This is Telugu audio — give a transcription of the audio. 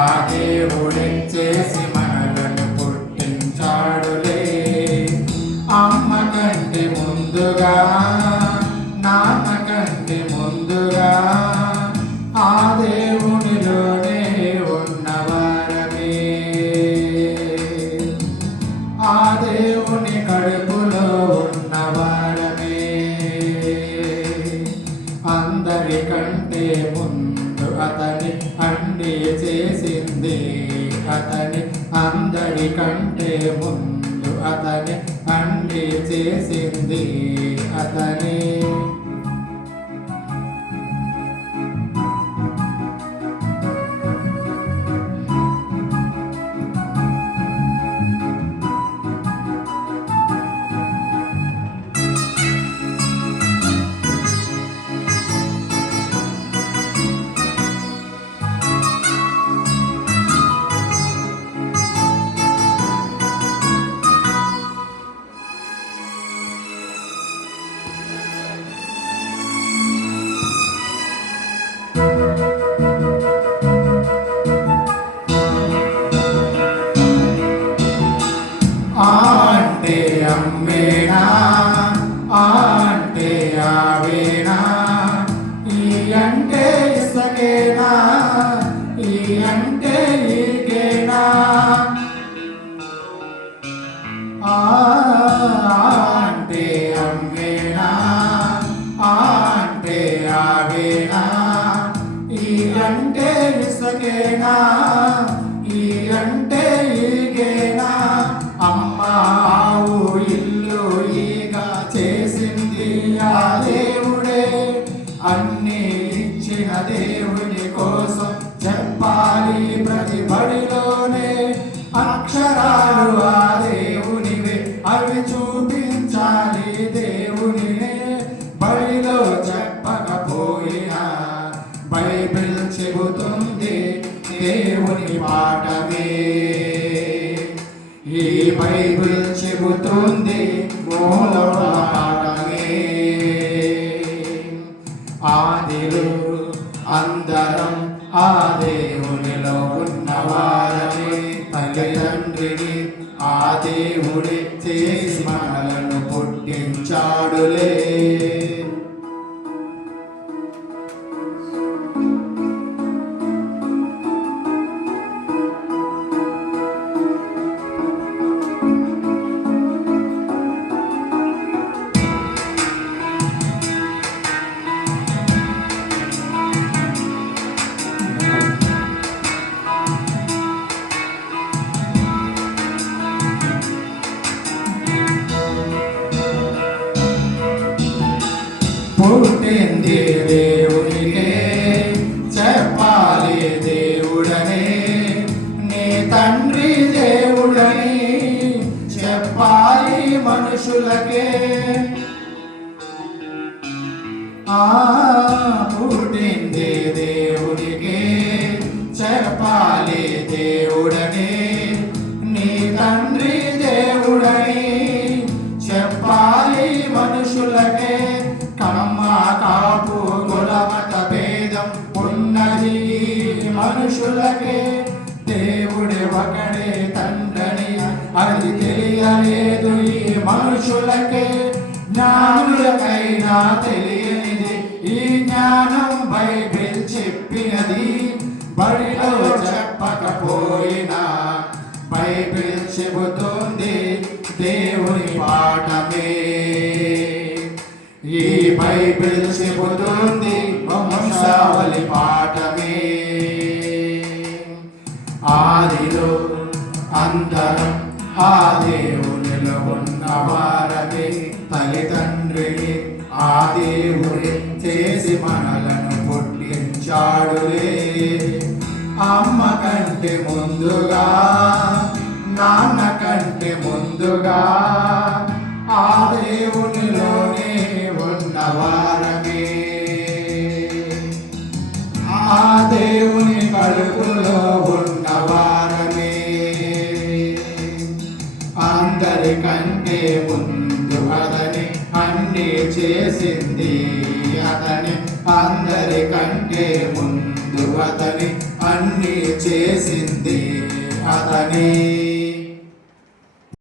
ఆ దేవుడే చేసి మనలను పుట్టించాడులే. అమ్మ కంటే ముందుగా నాన్న కంటే ముందుగా ఆ దేవునిలోనే ఉన్నవారమే. ఆ దేవుని కడుపులో ఉన్నవారమే. అందరికంటే ముందు అతని అండి చేసింది అతని. అందరికంటే ముందు అతని అండి చేసింది అతని. అంటే అమ్మేనా, అంటే ఆవేనా, ఈ అంటే ఇసకేనా, ఈ అంటే ఈకేనా. అంటే అమ్మేనా, అంటే ఆవేనా, ఈ అంటే ఇసకేనా, ఈ అంటే ఈకేనా. అమ్మ ఆవు ఇల్లు ఈగ చేసింది ఆ దేవుడే. అన్నీ ఇచ్చిన దేవుని కోసం చెప్పాలి ప్రతి బడిలోనే. అక్షరాలు ఆ దేవునివే, అవి చూపించాలి దేవునినే. బడిలో చెప్పకపోయినా బైబిల్ చెబుతుంది దేవుని పాఠమే. ఈ బైబిల్ చెబుతుంది మూల పాఠమే. ఆదిలో అందరం ఆ దేవునిలో ఉన్నవారమే. తల్లిదండ్రిని ఆ దేవుడే చేసి మనలను పుట్టించాడులే. పుట్టింది దేవునికే చెప్పాలి దేవుడనే. నీ తండ్రి దేవుడని చెప్పాలి మనుషులకే. పుట్టింది దేవునికే చెప్పాలి దేవుడని. నీ తండ్రి దేవుడని చెప్పాలి మనుషులకే. కమ్మ కాపు కులమత భేదం ఉన్నది మనుషులకే. దేవుడే ఒకడే తండ్రని అది తెలియలేదు ఈ మనుషులకే. జ్ఞానులకైనా తెలియనిది ఈ జ్ఞానం బైబిల్ చెప్పినది. బడిలో చెప్పకపోయినా బైబిల్ చెబుతుంది దేవుని పాఠమే. ఈ బైబిల్ చెబుతుంది వంశావళి పాఠమే. ఆదిలో అందరం ఆ దేవునిలో ఉన్నవారమే. తల్లిదండ్రిని ఆ దేవుడే చేసి మనలను పుట్టించాడులే. అమ్మ కంటే ముందుగా నాన్న కంటే ముందుగా ఆ దేవునిలోనే ఉన్నవారమే. ఆ దేవుని కడుపులో ఉన్నవారమే. అందరికంటే ముందు అతని అన్ని చేసింది అతని. అందరికంటే ముందు ముందు అతని అన్ని చేసింది అతని